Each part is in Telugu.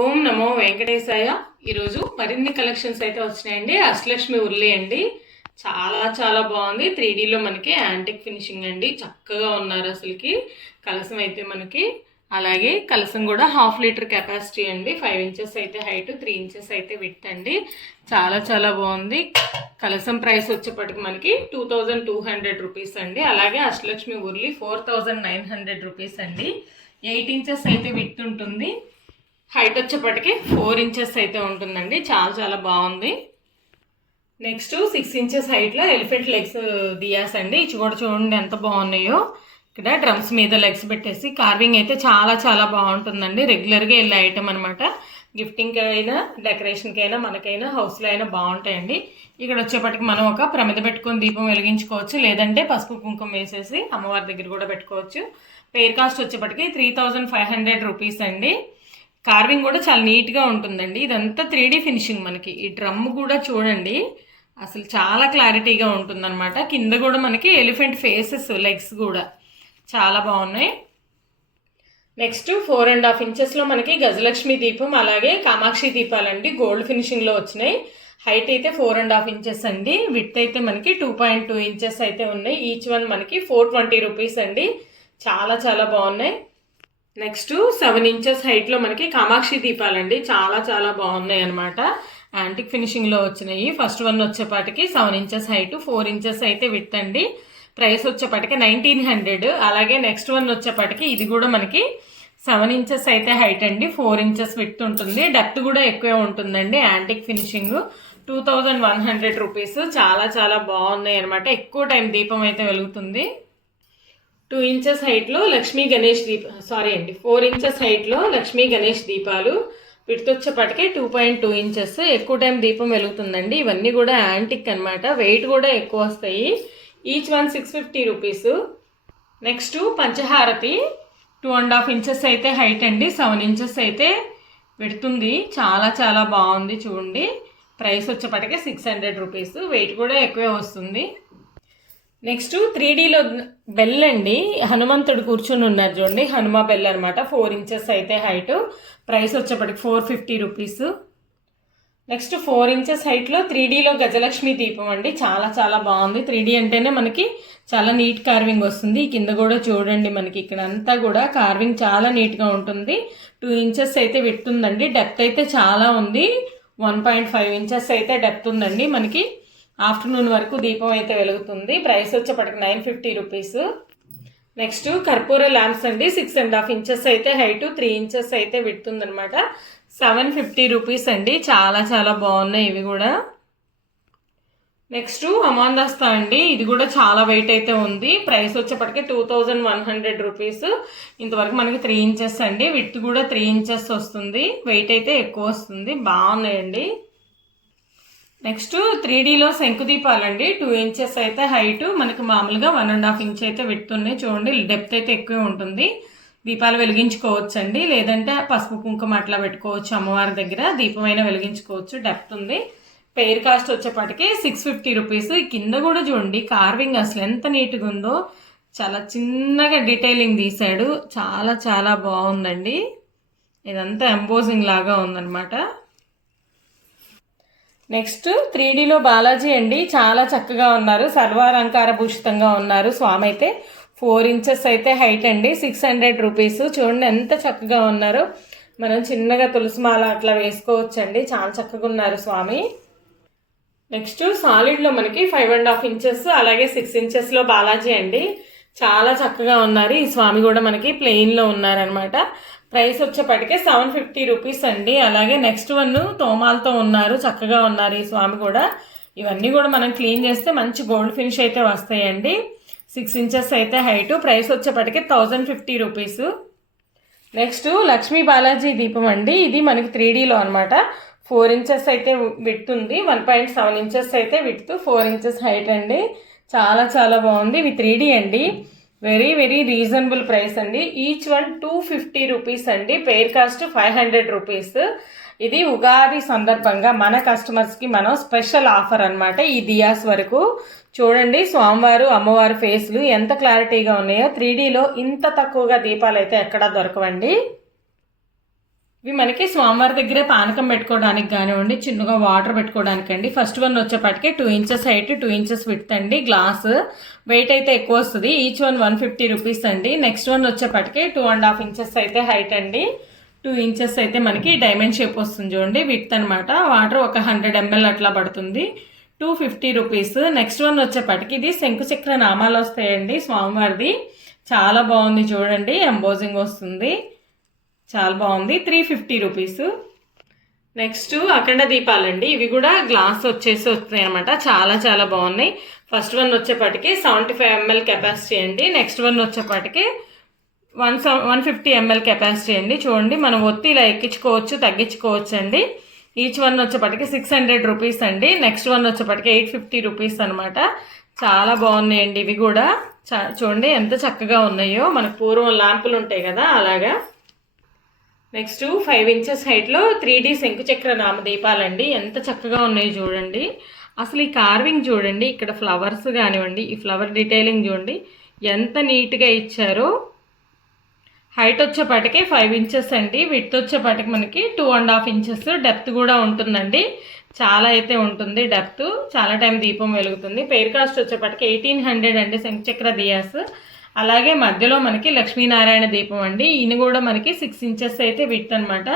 ఓం నమో వెంకటేశాయ. ఈరోజు మరిన్ని కలెక్షన్స్ అయితే వచ్చినాయండి. అష్టలక్ష్మి ఉర్లి అండి, చాలా చాలా బాగుంది. 3Dలో మనకి యాంటిక్ ఫినిషింగ్ అండి, చక్కగా ఉన్నారు అసలుకి. కలసం అయితే మనకి అలాగే కలసం కూడా 1/2 లీటర్ కెపాసిటీ అండి. 5 ఇంచెస్ అయితే హైట్, 3 ఇంచెస్ అయితే విడ్త్ అండి. చాలా చాలా బాగుంది. కలసం ప్రైస్ వచ్చేప్పటికి మనకి 2200 రూపీస్ అండి. అలాగే అష్టలక్ష్మి ఉర్లి 4900 రూపీస్ అండి. 8 ఇంచెస్ అయితే విడ్త్ ఉంటుంది. హైట్ వచ్చేప్పటికి 4 ఇంచెస్ అయితే ఉంటుందండి. చాలా చాలా బాగుంది. నెక్స్ట్ 6 ఇంచెస్ హైట్లో ఎలిఫెంట్ లెగ్స్ దియాస్ అండి. ఇవి కూడా చూడండి ఎంత బాగున్నాయో. ఇక్కడ డ్రమ్స్ మీద లెగ్స్ పెట్టేసి కార్వింగ్ అయితే చాలా చాలా బాగుంటుందండి. రెగ్యులర్గా వెళ్ళే ఐటమ్ అనమాట. గిఫ్టింగ్కి అయినా, డెకరేషన్కి అయినా, మనకైనా, హౌస్లో అయినా బాగుంటాయండి. ఇక్కడ వచ్చేప్పటికి మనం ఒక ప్రమిద పెట్టుకొని దీపం వెలిగించుకోవచ్చు, లేదంటే పసుపు కుంకుమ వేసేసి అమ్మవారి దగ్గర కూడా పెట్టుకోవచ్చు. పెయిర్ కాస్ట్ వచ్చేప్పటికి 3500 రూపీస్ అండి. కార్వింగ్ కూడా చాలా నీట్గా ఉంటుందండి. ఇదంతా 3D ఫినిషింగ్ మనకి. ఈ డ్రమ్ కూడా చూడండి అసలు చాలా క్లారిటీగా ఉంటుందన్నమాట. కింద కూడా మనకి ఎలిఫెంట్ ఫేసెస్, లెగ్స్ కూడా చాలా బాగున్నాయి. నెక్స్ట్ 4.5 ఇంచెస్లో మనకి గజలక్ష్మి దీపం, అలాగే కామాక్షి దీపాలండి, గోల్డ్ ఫినిషింగ్లో వచ్చినాయి. హైట్ అయితే 4.5 ఇంచెస్ అండి. విడ్త్ అయితే మనకి 2.2 ఇంచెస్ అయితే ఉన్నాయి. ఈచ్ వన్ మనకి 420 రూపీస్ అండి. చాలా చాలా బాగున్నాయి. నెక్స్ట్ 7 ఇంచెస్ హైట్లో మనకి కామాక్షి దీపాలండి, చాలా చాలా బాగున్నాయి అనమాట. యాంటిక్ ఫినిషింగ్లో వచ్చినాయి. ఫస్ట్ వన్ వచ్చేపాటికి 7 ఇంచెస్ హైట్, 4 ఇంచెస్ అయితే విడ్త్ అండి. ప్రైస్ వచ్చేపాటికి 1900. అలాగే నెక్స్ట్ వన్ వచ్చేపాటికి ఇది కూడా మనకి 7 ఇంచెస్ అయితే హైట్ అండి, 4 ఇంచెస్ విడ్త్ ఉంటుంది. డెప్త్ కూడా ఎక్కువే ఉంటుందండి. Antique finishing 2100 rupees. చాలా చాలా బాగున్నాయి అనమాట. ఎక్కువ టైం దీపం అయితే వెలుగుతుంది. 2 ఇంచెస్ హైట్లో లక్ష్మీ గణేష్ 4 ఇంచెస్ హైట్లో లక్ష్మీ గణేష్ దీపాలు. విడ్త్ వచ్చేపటికే 2.2 ఇంచెస్. ఎక్కువ టైం దీపం వెలుగుతుందండి. ఇవన్నీ కూడా యాంటిక్ అనమాట. వెయిట్ కూడా ఎక్కువ వస్తాయి. Each one 650 rupees. నెక్స్ట్ పంచహారతి 2.5 ఇంచెస్ అయితే హైట్ అండి, 7 ఇంచెస్ అయితే పెడుతుంది. చాలా చాలా బాగుంది చూడండి. Price వచ్చేపటికే 600 rupees. వెయిట్ కూడా ఎక్కువే వస్తుంది. నెక్స్ట్ 3Dలో బెల్ అండి, హనుమంతుడు కూర్చుని ఉన్నారు చూడండి, హనుమ బెల్ అనమాట. 4 ఇంచెస్ అయితే హైట్. ప్రైస్ వచ్చేప్పటికి 450 రూపీస్. నెక్స్ట్ 4 ఇంచెస్ హైట్లో 3Dలో గజలక్ష్మి దీపం అండి, చాలా చాలా బాగుంది. 3D అంటేనే మనకి చాలా నీట్ కార్వింగ్ వస్తుంది. కింద కూడా చూడండి మనకి ఇక్కడ అంతా కూడా కార్వింగ్ చాలా నీట్గా ఉంటుంది. 2 ఇంచెస్ అయితే విడుతుందండి. డెప్త్ అయితే చాలా ఉంది. 1.5 ఇంచెస్ అయితే డెప్త్ ఉందండి. మనకి ఆఫ్టర్నూన్ వరకు దీపం అయితే వెలుగుతుంది. ప్రైస్ వచ్చేప్పటికి 950 రూపీస్. నెక్స్ట్ కర్పూర ల్యాంప్స్ అండి, 6.5 ఇంచెస్ అయితే హైట్, 3 ఇంచెస్ అయితే విడుతుందనమాట. 750 రూపీస్ అండి. చాలా చాలా బాగున్నాయి ఇవి కూడా. నెక్స్ట్ అమాందాస్తా అండి, ఇది కూడా చాలా వెయిట్ అయితే ఉంది. ప్రైస్ వచ్చేప్పటికి 2100 రూపీస్. ఇంతవరకు మనకి 3 ఇంచెస్ అండి. విడ్త్ కూడా 3 ఇంచెస్ వస్తుంది. వెయిట్ అయితే ఎక్కువ వస్తుంది. బాగున్నాయండి. నెక్స్ట్ 3Dలో శంకుదీపాలండి, 2 ఇంచెస్ అయితే హైట్, మనకి మామూలుగా 1.5 ఇంచ్ అయితే విడుతున్నాయి. చూడండి డెప్త్ అయితే ఎక్కువ ఉంటుంది. దీపాలు వెలిగించుకోవచ్చు అండి, లేదంటే పసుపు కుంకుమ అట్లా పెట్టుకోవచ్చు. అమ్మవారి దగ్గర దీపమైనా వెలిగించుకోవచ్చు. డెప్త్ ఉంది. పెయిర్ కాస్ట్ వచ్చేప్పటికి 650 రూపీస్. కింద కూడా చూడండి కార్వింగ్ అసలు ఎంత నీట్గా ఉందో. చాలా చిన్నగా డీటెయిలింగ్ తీశాడు. చాలా చాలా బాగుందండి. ఇదంతా ఎంబోజింగ్ లాగా ఉందన్నమాట. నెక్స్ట్ 3Dలో బాలాజీ అండి, చాలా చక్కగా ఉన్నారు. సర్వాలంకార భూషితంగా ఉన్నారు. స్వామి అయితే 4 ఇంచెస్ అయితే హైట్ అండి, 600 రూపీస్. చూడండి ఎంత చక్కగా ఉన్నారు. మనం చిన్నగా తులసిమాల అట్లా వేసుకోవచ్చండి. చాలా చక్కగా ఉన్నారు స్వామి. నెక్స్ట్ సాలిడ్లో మనకి 5.5 ఇంచెస్, అలాగే 6 ఇంచెస్లో బాలాజీ అండి, చాలా చక్కగా ఉన్నారు. ఈ స్వామి కూడా మనకి ప్లెయిన్లో ఉన్నారనమాట. ప్రైస్ వచ్చేప్పటికే 750 రూపీస్ అండి. అలాగే నెక్స్ట్ వన్ తోమాలతో ఉన్నారు, చక్కగా ఉన్నారు ఈ స్వామి కూడా. ఇవన్నీ కూడా మనం క్లీన్ చేస్తే మంచి గోల్డ్ ఫినిష్ అయితే వస్తాయండి. 6 ఇంచెస్ అయితే హైట్. ప్రైస్ వచ్చేప్పటికే 1050 రూపీస్. నెక్స్ట్ లక్ష్మీ బాలాజీ దీపం అండి, ఇది మనకి 3Dలో అనమాట. 4 ఇంచెస్ అయితే విడ్త్ ఉంది, 1.7 ఇంచెస్ అయితే విడ్త్, 4 ఇంచెస్ హైట్ అండి. చాలా చాలా బాగుంది. ఇవి 3D అండి. వెరీ వెరీ రీజనబుల్ ప్రైస్ అండి. ఈచ్ వన్ 250 రూపీస్ అండి. Pair cost 500 rupees. ఇది ఉగాది సందర్భంగా మన కస్టమర్స్కి మనం స్పెషల్ ఆఫర్ అనమాట. ఈ దియాస్ వరకు చూడండి, స్వామివారు అమ్మవారి ఫేస్లు ఎంత క్లారిటీగా ఉన్నాయో. 3Dలో ఇంత తక్కువగా దీపాలు అయితే ఎక్కడా దొరకవండి. ఇవి మనకి స్వామివారి దగ్గరే పానకం పెట్టుకోవడానికి కానివ్వండి, చిన్నగా వాటర్ పెట్టుకోవడానికండి. ఫస్ట్ వన్ వచ్చేపాటికి 2 ఇంచెస్ హైట్, 2 ఇంచెస్ విడ్త్ అండి. గ్లాస్ వెయిట్ అయితే ఎక్కువ వస్తుంది. ఈచ్ వన్ 150 రూపీస్ అండి. నెక్స్ట్ వన్ వచ్చేపాటికి 2.5 ఇంచెస్ అయితే హైట్ అండి. 2 ఇంచెస్ అయితే మనకి డైమండ్ షేప్ వస్తుంది చూడండి, విడ్త్ అనమాట. వాటర్ ఒక 100 ml అట్లా పడుతుంది. 250 రూపీస్. నెక్స్ట్ వన్ వచ్చేపాటికి ఇది శంకుచక్ర నామాలు వస్తాయండి స్వామివారిది. చాలా బాగుంది చూడండి, ఎంబోజింగ్ వస్తుంది, చాలా బాగుంది. 350 రూపీస్. నెక్స్ట్ అఖండ దీపాలండి. ఇవి కూడా గ్లాస్ వచ్చేసి వస్తున్నాయి అనమాట. చాలా చాలా బాగున్నాయి. ఫస్ట్ వన్ వచ్చేపాటికి 75 ml కెపాసిటీ అండి. నెక్స్ట్ వన్ వచ్చేపాటికి 150 ml కెపాసిటీ అండి. చూడండి, మనం ఒత్తి ఇలా ఎక్కించుకోవచ్చు, తగ్గించుకోవచ్చు అండి. ఈచ్ వన్ వచ్చేపాటికి 600 రూపీస్ అండి. నెక్స్ట్ వన్ వచ్చేపాటికి 850 రూపీస్ అనమాట. చాలా బాగున్నాయండి ఇవి కూడా. చూడండి ఎంత చక్కగా ఉన్నాయో, మనకు పూర్వం ల్యాంపులు ఉంటాయి కదా అలాగా. నెక్స్ట్ 5 ఇంచెస్ హైట్లో 3D శంకుచక్ర నామదీపాలండి. ఎంత చక్కగా ఉన్నాయో చూడండి. అసలు ఈ కార్వింగ్ చూడండి, ఇక్కడ ఫ్లవర్స్ కానివ్వండి, ఈ ఫ్లవర్ డీటెయిలింగ్ చూడండి ఎంత నీట్గా ఇచ్చారో. హైట్ వచ్చేపాటికి 5 ఇంచెస్ అండి. విడ్త్ వచ్చేపాటికి మనకి 2.5 ఇంచెస్. డెప్త్ కూడా ఉంటుందండి, చాలా అయితే ఉంటుంది డెప్త్. చాలా టైం దీపం వెలుగుతుంది. పెయిర్ కాస్ట్ వచ్చేపాటికి 1800 అండి శంకుచక్ర దియాస్. అలాగే మధ్యలో మనకి లక్ష్మీనారాయణ దీపం అండి. ఈయన కూడా మనకి 6 ఇంచెస్ అయితే విడ్త్ అనమాట.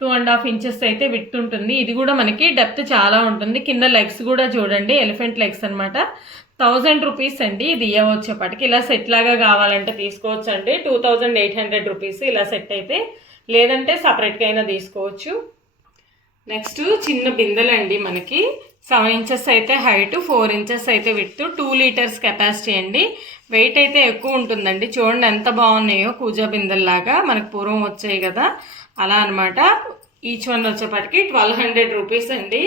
2.5 ఇంచెస్ అయితే విడ్త్ ఉంటుంది. ఇది కూడా మనకి డెప్త్ చాలా ఉంటుంది. కింద లెగ్స్ కూడా చూడండి, ఎలిఫెంట్ లెగ్స్ అనమాట. 1000 రూపీస్ అండి. ఇది వచ్చేపాటికి ఇలా సెట్ లాగా కావాలంటే తీసుకోవచ్చు అండి. 2800 రూపీస్ ఇలా సెట్ అయితే, లేదంటే సపరేట్గా అయినా తీసుకోవచ్చు. నెక్స్ట్ చిన్న బిందెలండి. మనకి 7 ఇంచెస్ అయితే హైట్, 4 ఇంచెస్ అయితే విడ్త్, 2 లీటర్స్ కెపాసిటీ అండి. వెయిట్ అయితే ఎక్కువ ఉంటుందండి. చూడండి ఎంత బాగున్నాయో, కూజా బిందెల్లాగా మనకు పూర్వం వచ్చాయి కదా అలా అనమాట. ఈచ్ వన్ వచ్చేపాటికి 1200 రూపీస్ అండి.